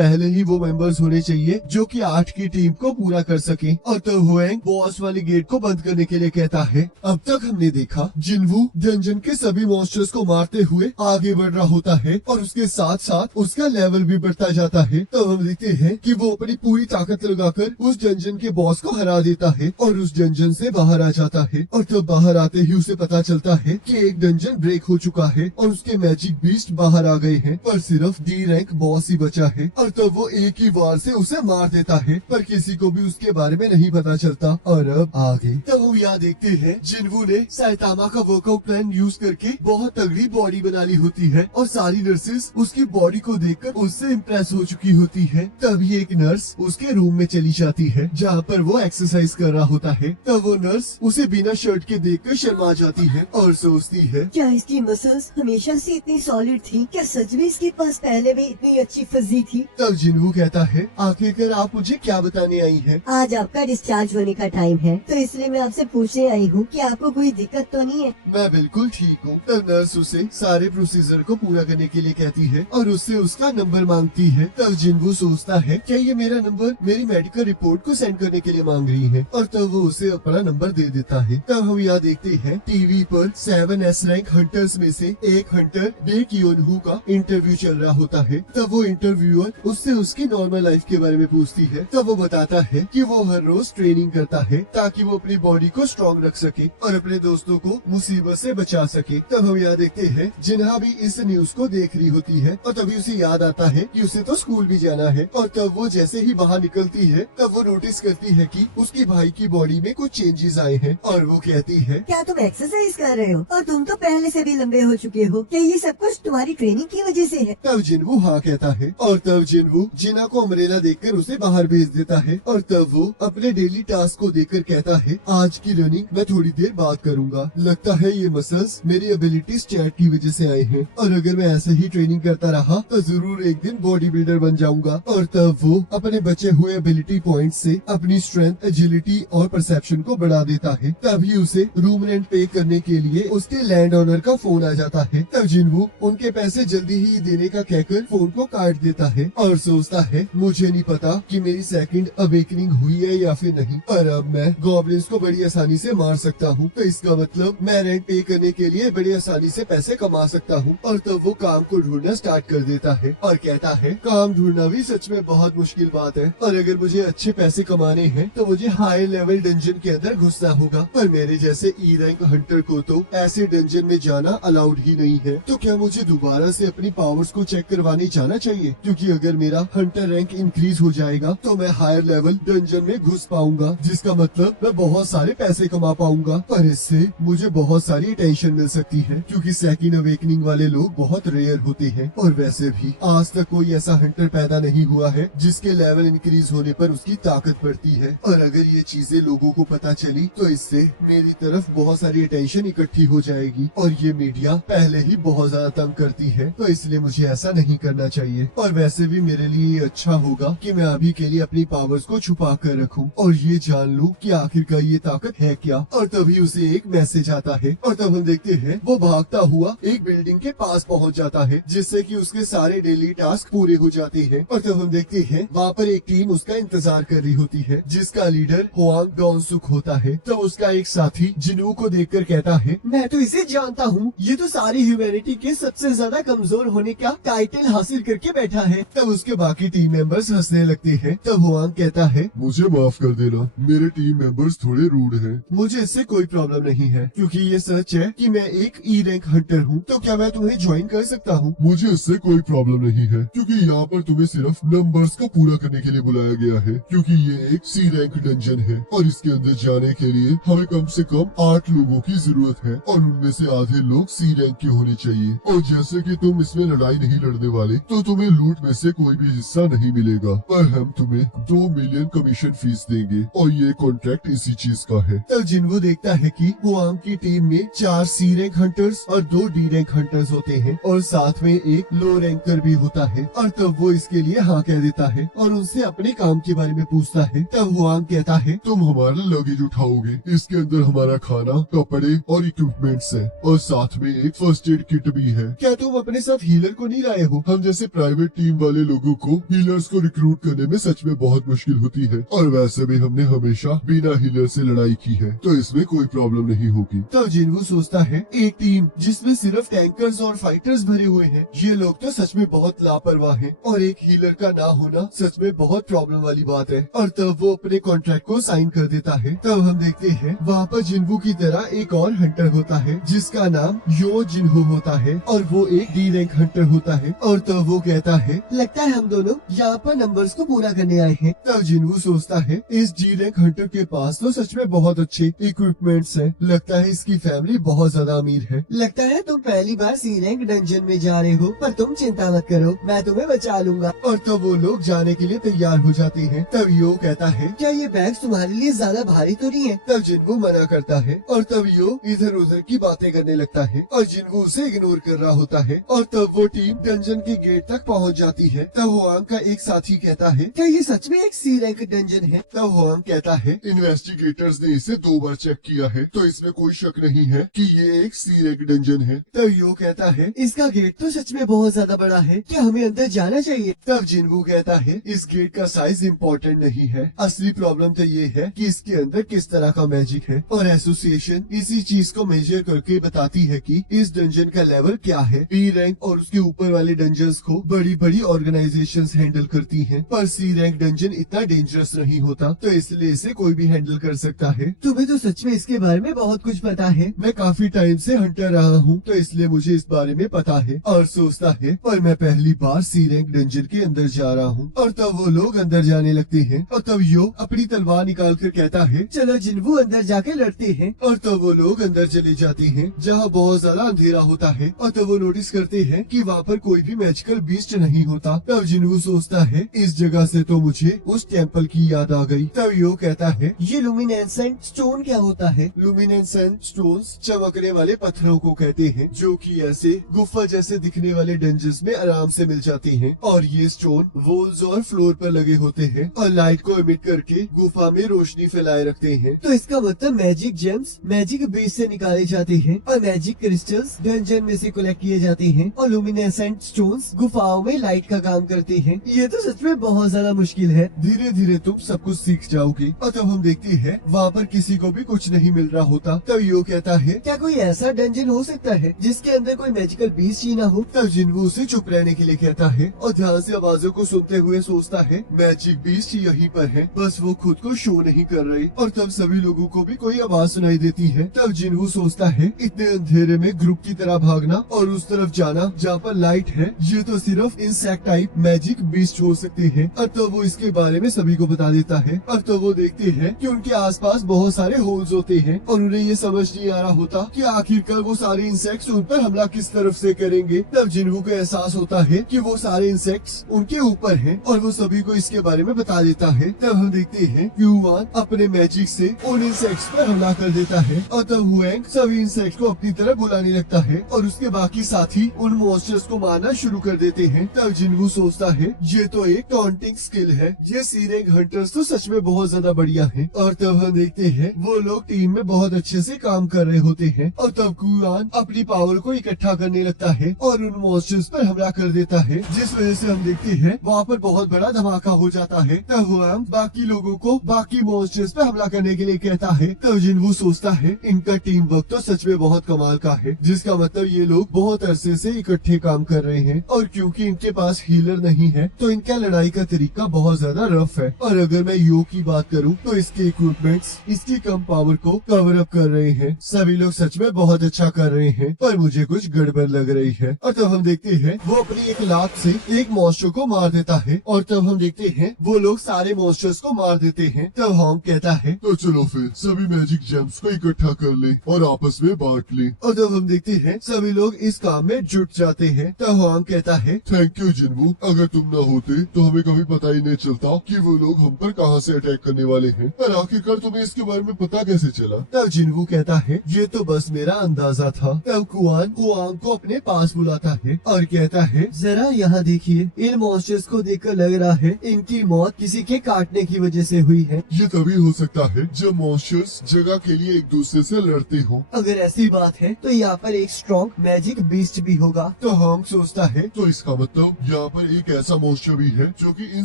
पहले ही वो मेंबर्स होने चाहिए जो कि 8 की टीम को पूरा कर सके। और तब हुएंग बॉस वाली गेट को बंद करने के लिए कहता है। अब तक हमने देखा जिनवू डंजन के सभी मॉन्स्टर्स को मारते हुए आगे बढ़ रहा होता है और उसके साथ साथ उसका लेवल भी बढ़ता जाता है। तब हम देखते हैं कि वो अपनी पूरी ताकत लगाकर उस डंजन के बॉस को हरा देता है और उस डंजन से बाहर आ जाता है। और तब बाहर आते ही उसे पता चलता है कि एक डंजन ब्रेक हो चुका है और उसके मैजिक बीस्ट बाहर आ गए हैं, पर सिर्फ डी रैंक बॉस ही बचा है। और तब वो एक ही वार से उसे मार देता है, पर किसी को भी उसके बारे में नहीं पता चलता। और अब आगे तब हम यहाँ देखते हैं जिनवू ने साइतामा का वर्कआउट प्लान यूज करके बहुत तगड़ी बॉडी बना ली होती है और सारी नर्सेस उसकी बॉडी को देखकर उससे इम्प्रेस हो चुकी होती है। तभी एक नर्स उसके रूम में चली जाती है जहाँ पर वो एक्सरसाइज कर रहा होता है। तब वो नर्स उसे बिना शर्ट के देखकर शर्मा जाती है और सोचती है, क्या इसकी मसल्स हमेशा से इतनी सॉलिड थी? क्या सच में इसके पास पहले भी इतनी अच्छी फिजिक थी? तब जिनवू कहता है, आखिरकार आप मुझे क्या बताने आई हैं? आज आपका डिस्चार्ज होने का टाइम है, तो इसलिए मैं आपसे पूछने आई हूँ कि आपको कोई दिक्कत तो नहीं है? मैं बिल्कुल ठीक हूँ। तब नर्स उसे सारे प्रोसीजर को पूरा करने के लिए कहती है और उससे उसका नंबर मांगती है। तब जिनवू सोचता है क्या ये मेरा नंबर मेरी मेडिकल रिपोर्ट को सेंड करने के लिए मांग रही है, और तब वो उसे अपना नंबर दे देता है। तब हम यहाँ देखते हैं टीवी पर 7S रैंक हंटर्स में से एक हंटर बे कियोनहू का इंटरव्यू चल रहा होता है। तब वो इंटरव्यूअर उससे उसकी नॉर्मल लाइफ के बारे में पूछती है। तब वो बताता है कि वो हर रोज ट्रेनिंग करता है ताकि वो अपनी बॉडी को स्ट्रॉन्ग रख सके और अपने दोस्तों को मुसीबत से बचा सके। तब हम यहाँ देखते हैं जिन्हा भी इस न्यूज को देख रही होती है और तभी उसे याद आता है कि उसे तो स्कूल भी जाना है। और तब वो जैसे ही बाहर निकलती है तब वो नोटिस करती है कि उसकी भाई की बॉडी में कुछ चेंजेस आए हैं और वो कहती है, क्या तुम एक्सरसाइज कर रहे हो? और तुम तो पहले से भी लंबे हो चुके हो। क्या ये सब कुछ तुम्हारी ट्रेनिंग की वजह से है? तब जिनवू हाँ कहता है और तब जिनवू जिना को अम्ब्रेला देखकर उसे बाहर भेज देता है। और तब वो अपने डेली टास्क को देखकर कहता है, आज की रनिंग मैं थोड़ी देर बाद करूंगा। लगता है ये मसल्स मेरी एबिलिटीज चैट की वजह से आए हैं और अगर मैं ऐसे ही ट्रेनिंग करता रहा तो जरूर एक दिन बॉडी बिल्डर बन जाऊंगा। और तब वो अपने बचे हुए एबिलिटी पॉइंट से अपनी स्ट्रेंथ, एजिलिटी और परसेप्शन को बढ़ा देता है। तभी उसे रूम रेंट पे करने के लिए उसके लैंड ओनर का फोन आ जाता है। तब जिनवू उनके पैसे जल्दी ही देने का कहकर फोन को काट देता है और सोचता है, मुझे नहीं पता कि मेरी सेकंड अवेकनिंग हुई है या फिर नहीं, पर अब मैं गॉब्लिन्स को बड़ी आसानी से मार सकता हूँ, तो इसका मतलब मैं रेंट पे करने के लिए बड़ी आसानी से पैसे कमा सकता हूँ। और तब वो काम को ढूंढना स्टार्ट कर देता है और कहता है, काम ढूंढना भी सच में बहुत मुश्किल बात है और अगर मुझे अच्छे पैसे कमाने हैं तो मुझे हाई लेवल डंजन के अंदर घुसना होगा, पर मेरे जैसे ई रैंक हंटर को तो ऐसे डंजन में जाना अलाउड ही नहीं है। तो क्या मुझे दोबारा से अपनी पावर्स को चेक करवाने जाना चाहिए, क्योंकि अगर मेरा हंटर रैंक इंक्रीज हो जाएगा तो मैं हायर लेवल डंजन में घुस पाऊंगा, जिसका मतलब मैं बहुत सारे पैसे कमा पाऊंगा, पर इससे मुझे बहुत सारी अटेंशन मिल सकती है क्योंकि सेकंड अवेकनिंग वाले लोग बहुत रेयर होते हैं और वैसे भी आज तक कोई ऐसा हंटर पैदा नहीं हुआ है जिसके लेवल इंक्रीज होने पर उसकी ताकत बढ़ती है। और अगर ये चीजें लोगों को पता चली तो इससे मेरी तरफ बहुत सारी अटेंशन इकट्ठी हो जाएगी और ये मीडिया पहले ही बहुत ज्यादा तंग करती है, तो इसलिए मुझे ऐसा नहीं करना चाहिए। और वैसे भी मेरे लिए ये अच्छा होगा कि मैं अभी के लिए अपनी पावर्स को छुपा कर रखूं और ये जान लूं कि आखिरकार ये ताकत है क्या। और तभी उसे एक मैसेज आता है और तब हम देखते हैं वो भागता हुआ एक बिल्डिंग के पास पहुंच जाता है जिससे कि उसके सारे डेली टास्क पूरे हो जाते हैं। और तब हम देखते हैं वहाँ पर एक टीम उसका इंतजार कर रही होती है जिसका लीडर हुआंग डॉनसुक होता है। तब उसका एक साथी जिनू को देखकर कहता है, मैं तो इसे जानता हूँ, ये तो सारी ह्यूमैनिटी के सबसे ज्यादा कमजोर होने का टाइटल हासिल करके बैठा है। तब उसके बाकी टीम मेंबर्स हंसने लगते हैं। तब हुआंग कहता है, मुझे माफ कर देना, मेरे टीम मेंबर्स थोड़े रूड हैं। मुझे इससे कोई प्रॉब्लम नहीं है क्योंकि ये सच है कि मैं एक ई रैंक हंटर हूँ, तो क्या मैं तुम्हें ज्वाइन कर सकता हूँ? मुझे इससे कोई प्रॉब्लम नहीं है क्योंकि यहाँ पर तुम्हें सिर्फ नंबर्स को पूरा करने के लिए बुलाया गया है, क्योंकि ये एक सी रैंक डंजन है और इसके अंदर जाने के लिए हमें कम से कम 8 लोगों की जरूरत है और उनमें से आधे लोग सी रैंक के होने चाहिए। और जैसे कि तुम इसमें लड़ाई नहीं लड़ने वाले तो तुम्हें लूट में से कोई भी हिस्सा नहीं मिलेगा, पर हम तुम्हें 2 मिलियन कमीशन फीस देंगे और ये कॉन्ट्रैक्ट इसी चीज का है। तब जिनवू देखता है कि हुआंग की टीम में 4 सी रैंक हंटर्स और 2 डी रैंक हंटर्स होते हैं और साथ में एक लो रैंकर भी होता है। और तब वो इसके लिए हाँ कह देता है और उनसे अपने काम के बारे में पूछता है। तब हुआंग कहता है, तुम हमारा लगेज उठाओगे, इसके अंदर हमारा खाना, कपड़े और इक्विपमेंट्स है और साथ में एक फर्स्ट एड किट भी है। क्या तुम अपने साथ हीलर को नहीं लाए हो? हम जैसे प्राइवेट टीम वाले लोगों को हीलर्स को रिक्रूट करने में सच में बहुत मुश्किल होती है, और वैसे भी हमने हमेशा बिना हीलर से लड़ाई की है, तो इसमें कोई प्रॉब्लम नहीं होगी। तब जिन्वू सोचता है एक टीम जिसमें सिर्फ टैंकर्स और फाइटर्स भरे हुए हैं, ये लोग तो सच में बहुत लापरवाह हैं, और एक हीलर का ना होना सच में बहुत प्रॉब्लम वाली बात है। और तब वो अपने कॉन्ट्रैक्ट को साइन कर देता है। तब हम देखते हैं वहाँ पर जिन्वू की तरह एक और हंटर होता है जिसका नाम यो जिनहो होता है, और वो एक डी रैंक हंटर होता है। और तब वो कहता है लगता है हम दोनों यहाँ पर नंबर्स को पूरा करने आए हैं। तब जिन्वू सोचता है इस डी रैंक हंटर के पास तो सच में बहुत अच्छे इक्विपमेंट्स हैं। लगता है इसकी फैमिली बहुत ज्यादा अमीर है। लगता है तुम पहली बार सी रैंक डंजन में जा रहे हो, पर तुम चिंता मत करो, मैं तुम्हें बचा लूंगा। और तब वो लोग जाने के लिए तैयार हो जाते हैं। तब यो कहता है क्या ये बैग तुम्हारे लिए ज्यादा भारी तो नहीं है? तब जिन्वू मना करता है, और तब यो इधर उधर की बातें करने लगता है, और जिन्वू उसे इग्नोर कर रहा होता है। और तब वो टीम डंजन के गेट तक पहुंच जाती है। तब हुआंग का एक साथी कहता है क्या ये सच में एक सी रैंक डंजन है? तब हुआंग कहता है इन्वेस्टिगेटर्स ने इसे 2 बार चेक किया है, तो इसमें कोई शक नहीं है कि ये एक सी रैंक डंजन है। तब यो कहता है इसका गेट तो सच में बहुत ज्यादा बड़ा है, क्या हमें अंदर जाना चाहिए? तब जिन्वू कहता है इस गेट का साइज इम्पोर्टेंट नहीं है, असली प्रॉब्लम तो ये है कि इसके अंदर किस तरह का मैजिक है। और एसोसिएशन इसी चीज को मेजर करके बताती है कि इस डंजन का लेवल क्या है। बी रैंक और उसके ऊपर वाले डंजन्स को बड़ी बड़ी ऑर्गेनाइजेशंस हैंडल करती हैं, पर सी रैंक डंजन इतना डेंजरस नहीं होता, तो इसलिए इसे कोई भी हैंडल कर सकता है। तुम्हें तो सच में इसके बारे में बहुत कुछ पता है। मैं काफी टाइम से हंटर रहा हूँ, तो इसलिए मुझे इस बारे में पता है। और सोचता है पर मैं पहली बार सी रैंक डंजन के अंदर जा रहा हूँ। और तब वो लोग अंदर जाने लगते हैं, और तब यो अपनी तलवार निकाल कर कहता है चलो जिन्वू अंदर जाके लड़ते हैं। और तब वो लोग अंदर चले जाते हैं जहाँ बहुत ज्यादा अंधेरा होता है। और तब वो नोटिस करते हैं कि वहाँ पर कोई भी मैजिकल बीस्ट नहीं होता। तब जिन्वू सोचता है इस जगह से तो मुझे उस टेम्पल की याद आ गई। तब यो कहता है ये लुमिनेसेंट स्टोन क्या होता है? लुमिनेसेंट स्टोन्स चमकने वाले पत्थरों को कहते हैं, जो कि ऐसे गुफा जैसे दिखने वाले डंजन्स में आराम से मिल जाते हैं। और ये स्टोन वॉल्स और फ्लोर पर लगे होते हैं, और लाइट को इमिट करके गुफा में रोशनी फैलाए रखते हैं। तो इसका मतलब मैजिक जेम्स मैजिक बेस से निकाले जाते हैं, और मैजिक क्रिस्टल्स डंजन में से कलेक्ट किए जाते हैं, और लुमिनेसेंट स्टोन्स गुफाओं में लाइट का काम करते हैं। ये तो सच में बहुत ज्यादा मुश्किल है। धीरे धीरे तुम सब कुछ सीख जाओगे। और तब हम देखते हैं वहाँ पर किसी को भी कुछ नहीं मिल रहा होता। तब यो कहता है क्या कोई ऐसा डंजन हो सकता है जिसके अंदर कोई मैजिकल बीस्ट ही ना हो? तब जिन्वू उसे चुप रहने के लिए कहता है, और ध्यान से आवाजों को सुनते हुए सोचता है मैजिक बीस्ट यहीं पर है, बस वो खुद को शो नहीं कर रहे। और तब सभी लोगों को भी कोई आवाज सुनाई देती है। तब जिन्वू सोचता है इतने अंधेरे में ग्रुप की तरह भागना और उस तरफ जाना जहाँ पर लाइट है, ये तो सिर्फ इंसेक्ट टाइप मैजिक बीस्ट हो सकते हैं। और तब वो इसके बारे में सभी को बता देता है। और तब वो देखते हैं कि उनके आसपास बहुत सारे होल्स होते हैं, और उन्हें ये समझ नहीं आ रहा होता कि आखिरकार वो सारे इंसेक्ट्स उन पर हमला किस तरफ से करेंगे। तब जिन्वू को एहसास होता है कि वो सारे इंसेक्ट्स उनके ऊपर हैं, और वो सभी को इसके बारे में बता देता है। तब हम देखते हैं कि हुआन अपने मैजिक से उन इंसेक्ट्स पर हमला कर देता है, और तब हुएंग सभी इंसेक्ट्स को अपनी तरफ बुलाने लगता है, और उसके बाकी साथी उन मॉन्स्टर्स को मारना शुरू कर देते हैं। तब जिन्वू सोचता है ये तो एक टॉन्टिंग स्किल है, ये सी रैंक हंटर्स तो सच में बहुत ज्यादा बढ़िया है। और तब हम देखते हैं वो लोग टीम में बहुत अच्छे से काम कर रहे होते हैं। और तब कुआन अपनी पावर को इकट्ठा करने लगता है और उन मॉन्स्टर्स पर हमला कर देता है, जिस वजह से हम देखते हैं वहाँ पर बहुत बड़ा धमाका हो जाता है। तब हुआंग बाकी लोगों को बाकी मॉन्स्टर्स पर हमला करने के लिए कहता है। तब जिन्वू सोचता है इनका टीम वर्क तो सच में बहुत कमाल का है, जिसका मतलब ये लोग बहुत अरसे से इकट्ठे काम कर रहे हैं। और क्योंकि इनके पास हीलर नहीं है, तो इनका लड़ाई का तरीका बहुत ज्यादा रफ है। और अगर मैं यो की बात करूँ तो इसके इक्विपमेंट्स इसकी कम पावर को कवर अप कर रहे हैं। सभी लोग सच में बहुत अच्छा कर रहे हैं, पर मुझे कुछ गड़बड़ लग रही है। और तब हम देखते हैं वो अपनी एक लात से एक मॉन्स्टर को मार देता है, और तब हम देखते हैं वो लोग सारे मॉन्स्टर्स को मार देते हैं। तब हॉन्ग कहता है तो चलो फिर सभी मैजिक जेम्स को इकट्ठा कर ले और आपस में बांट ले। और तब हम देखते हैं सभी लोग इस काम में जुट जाते हैं। तब हॉन्ग कहता है थैंक यू जिन्वू, अगर तुम न होते तो हमें कभी पता ही नहीं चलता कि वो लोग हम पर कहां से अटैक करने वाले हैं। पर आखिरकार तुम्हें इसके बारे में पता कैसे चला? तब जिन्वू कहता है ये तो बस मेरा अंदाजा था। तब कुआन हुआंग को अपने पास बुलाता है और कहता है जरा यहाँ देखिए, इन मॉन्स्टर्स को देखकर लग रहा है इनकी मौत किसी के काटने की वजह से हुई है। ये तभी हो सकता है जब मॉन्स्टर्स जगह के लिए एक दूसरे से लड़ते हो। अगर ऐसी बात है तो यहाँ पर एक स्ट्रॉन्ग मैजिक बीस्ट भी होगा। तो हॉन्ग सोचता है तो इसका मतलब यहाँ पर एक ऐसा मॉन्स्टर भी है जो कि इन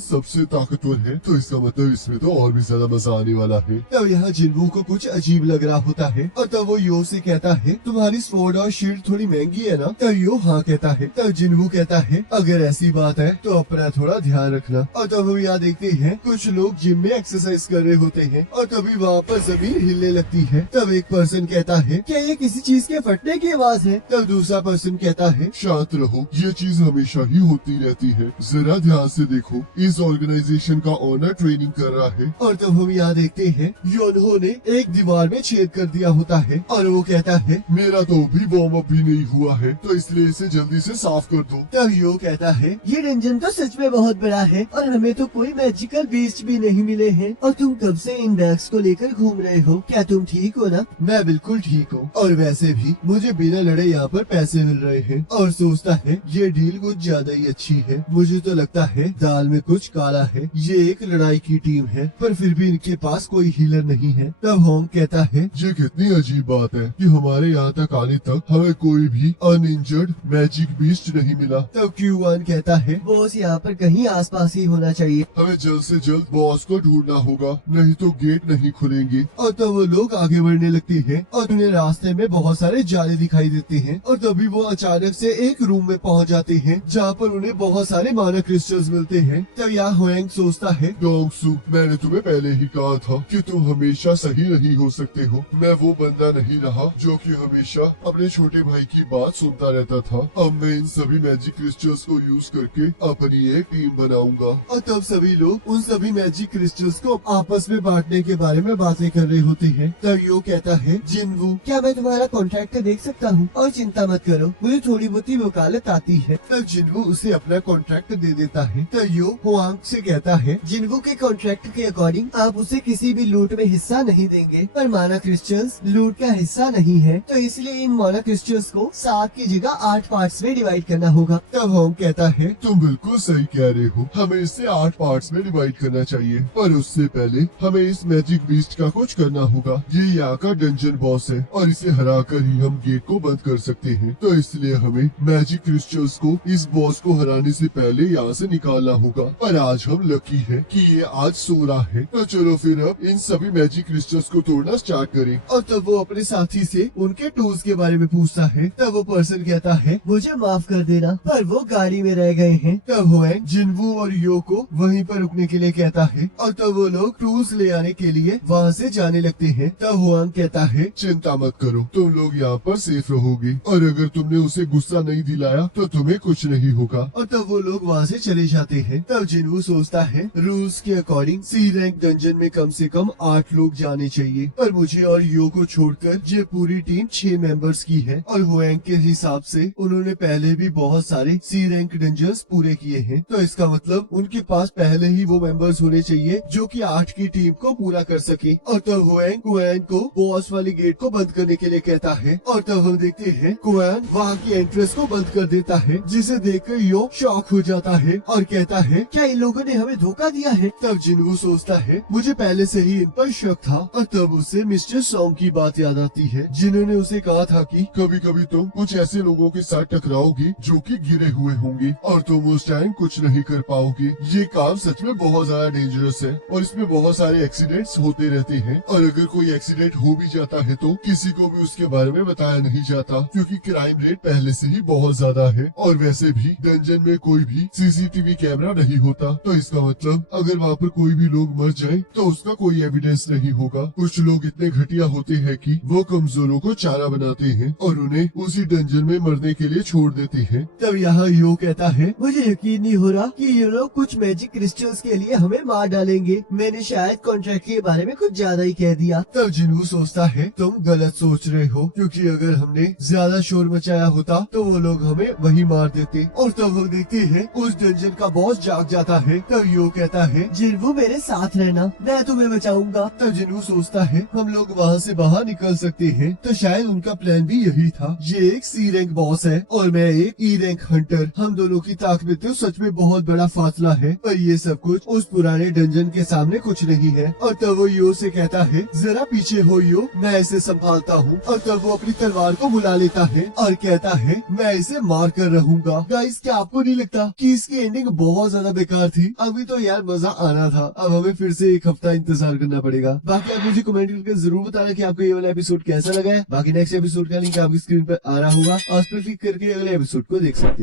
सबसे ताकतवर है, तो इसका मतलब इसमें तो और भी ज्यादा मजा आने वाला है। तब यहाँ जिन्वू को कुछ अजीब लग रहा होता है और तब वो यो से कहता है तुम्हारी स्वॉर्ड और शील्ड थोड़ी महंगी है ना? तब यो हाँ कहता है। तब जिन्वू कहता है अगर ऐसी बात है तो अपना थोड़ा ध्यान रखना। और तब हम यहाँ देखते हैं कुछ लोग जिम में एक्सरसाइज कर रहे होते हैं और तभी वहाँ पर जमीन हिलने लगती है। तब एक पर्सन कहता है क्या ये किसी चीज के फटने की आवाज है? तब दूसरा पर्सन कहता है शांत रहो, ये चीज हमेशा ही होती रहती है, जरा ध्यान से देखो, इस ऑर्गेनाइजेशन का ओनर ट्रेनिंग कर रहा है। और तब हम यहाँ देखते हैं योनहो ने एक दीवार में छेद कर दिया होता है और वो कहता है मेरा तो अभी वार्म अप भी नहीं हुआ है, तो इसलिए इसे जल्दी से साफ कर दो। तब यो कहता है ये डंजन तो सच में बहुत बड़ा है और हमें तो कोई मैजिकल बीस्ट भी नहीं मिले हैं और तुम कब से इन बैग्स को लेकर घूम रहे हो? क्या तुम ठीक हो ना? मैं बिल्कुल ठीक हूँ और वैसे भी मुझे बिना लड़े यहाँ पर पैसे मिल रहे हैं। और सोचता है ये डील कुछ ज्यादा ही अच्छी है। मुझे तो लगता है दाल में कुछ काला है। ये एक लड़ाई की टीम है पर फिर भी इनके पास कोई हीलर नहीं है। तब होंग कहता है ये कितनी अजीब बात है कि हमारे यहाँ तक आने तक हमें कोई भी अनइंजर्ड मैजिक बीस्ट नहीं मिला। तब Q1 कहता है बॉस यहाँ पर कहीं आसपास ही होना चाहिए। हमें जल्द से जल्द बॉस को ढूंढना होगा, नहीं तो गेट नहीं खुलेंगे। और तब वो लोग आगे बढ़ने लगते हैं और उन्हें रास्ते में बहुत सारे जाले दिखाई देते हैं और तभी वो अचानक से एक रूम में पहुंच जाते हैं जहाँ पर उन्हें बहुत सारे माना क्रिस्टल्स मिलते हैं। तब यहाँ होएंग सोचता है डोंगसू, मैंने तुम्हें पहले ही कहा था कि तुम हमेशा सही नहीं हो सकते हो। मैं वो बंदा नहीं रहा जो कि हमेशा अपने छोटे भाई की बात सुनता रहता था। अब मैं इन सभी मैजिक क्रिस्टल्स को यूज करके अपनी एक टीम बनाऊंगा। और तब सभी लोग उन सभी मैजिक क्रिस्टल्स को आपस में बांटने के बारे में बातें कर रहे होते हैं। तब यो कहता है जिन्वू क्या मैं तुम्हारा कॉन्ट्रैक्ट देख सकता हूँ? और चिंता मत करो, मुझे थोड़ी बहुत ही वकालत आती है। तब जिन्वू उसे अपना कॉन्ट्रैक्ट दे देता है। तब यो होआंग से कहता है जिन्वू के कॉन्ट्रैक्ट के अकॉर्डिंग आप उसे किसी भी लूट में हिस्सा नहीं देंगे, पर माना क्रिस्टल्स लूट का हिस्सा नहीं है, तो इसलिए इन माना क्रिस्टल्स को 7 की जगह 8 पार्ट्स में डिवाइड करना होगा। तब होंग कहता है तुम बिल्कुल सही कह रहे हो, हमें इसे 8 पार्ट्स में डिवाइड करना चाहिए, पर उससे पहले हमें इस मैजिक बीस्ट का कुछ करना होगा। ये यहाँ का डंजन बॉस है और इसे हराकर ही हम गेट को बंद कर सकते हैं, तो इसलिए हमें मैजिक क्रिस्टल्स को इस बॉस को हराने से पहले यहाँ से निकालना होगा। पर आज हम लकी है कि ये आज सो रहा है, तो चलो फिर अब इन सभी मैजिक क्रिस्टल्स को तोड़ना स्टार्ट करें। और तब वो अपने साथी से उनके टूल्स के बारे में पूछता है। तब वो पर्सन कहता है मुझे माफ कर देना, पर वो गाड़ी में रह गए हैं। तब होएंग जिन्वू और यो को वहीं पर रुकने के लिए कहता है और तब वो लोग टूल्स ले आने के लिए वहाँ से जाने लगते हैं। तब होआंग कहता है चिंता मत करो, तुम लोग यहाँ पर सेफ रहोगे और अगर तुमने उसे गुस्सा नहीं दिलाया तो तुम्हें कुछ नहीं होगा। और तब वो लोग वहाँ से चले जाते हैं। तब जिन्वू सोचता है रूल्स के अकॉर्डिंग सी रैंक डंजन में कम से कम 8 लोग जाने चाहिए, पर मुझे और यो को छोड़कर ये पूरी टीम 6 मेंबर्स की है और होएंग के हिसाब से उन्होंने पहले भी बहुत सारे सी रैंक डंजन्स पूरे किए हैं, तो इसका मतलब उनके पास पहले ही वो मेंबर्स होने चाहिए जो कि 8 की टीम को पूरा कर सके। और तब होएंग कुएन को बॉस वाली गेट को बंद करने के लिए कहता है और तब हम देखते हैं कुएन वहाँ की एंट्रेंस को बंद कर देता है, जिसे देखकर यो शॉक हो जाता है और कहता है क्या इन लोगों ने हमें धोखा दिया है? तब जिन्वू सोचता है मुझे पहले से ही इन पर शक था। और तब उसे मिस्टर सॉन्ग की बात याद आती है जिन्होंने उसे कहा था कि कभी कभी तुम कुछ ऐसे लोगों के साथ टकराओगे जो कि गिरे हुए होंगे और तुम उस टाइम कुछ नहीं कर पाओगे। ये काम सच में बहुत ज्यादा डेंजरस है और इसमें बहुत सारे एक्सीडेंट्स होते रहते हैं और अगर कोई एक्सीडेंट हो भी जाता है तो किसी को भी उसके बारे में बताया नहीं जाता, क्योंकि क्राइम रेट पहले से ही बहुत ज्यादा है और वैसे भी डंजन में कोई भी सीसीटीवी कैमरा नहीं होता, तो इसका मतलब अगर वहाँ पर कोई भी लोग मर जाए तो उसका कोई एविडेंस नहीं होगा। कुछ लोग इतने घटिया होते हैं कि वो कमजोरों को चारा बनाते हैं और उन्हें उसी डंजन में मरने के लिए छोड़ देते हैं। तब यहाँ यो कहता है मुझे यकीन नहीं हो रहा कि ये लोग कुछ मैजिक क्रिस्टल्स के लिए हमें मार डालेंगे। मैंने शायद कॉन्ट्रैक्ट के बारे में कुछ ज्यादा ही कह दिया। तब जिन्वू सोचता है तुम गलत सोच रहे हो, क्योंकि अगर हमने ज्यादा शोर मचाया होता तो वो लोग हमें वही मार देते। और तब हम देखते हैं उस डंजन का बॉस जाग जाता है। तब यो कहता है जिन्वू मेरे साथ रहना, मैं तुम्हें बचाऊंगा। तब जिन्वू सोचता है हम लोग वहाँ से बाहर निकल सकते हैं, तो शायद उनका प्लान भी यही था। ये एक सी रैंक बॉस है और मैं एक ई रैंक हंटर, हम दोनों की ताकत तो सच में बहुत बड़ा फासला है, पर ये सब कुछ उस पुराने डंजन के सामने कुछ नहीं है। और तब वो यो से कहता है जरा पीछे हो यो, मैं इसे संभालता हूँ। और तब वो अपनी तलवार को बुला लेता है और कहता है मैं इसे मार कर रहूंगा। गाइस क्या आपको नहीं नहीं लगता कि इसकी एंडिंग बहुत ज्यादा बेकार थी? अभी तो यार मजा आना था, अब हमें फिर से एक हफ्ता इंतजार करना पड़ेगा। बाकी आप मुझे कमेंट करके जरूर बताना कि आपको ये वाला एपिसोड कैसा लगा है। बाकी नेक्स्ट एपिसोड का लिंक आपकी स्क्रीन पर आ रहा होगा और उस पर क्लिक करके अगले एपिसोड को देख सकते हो।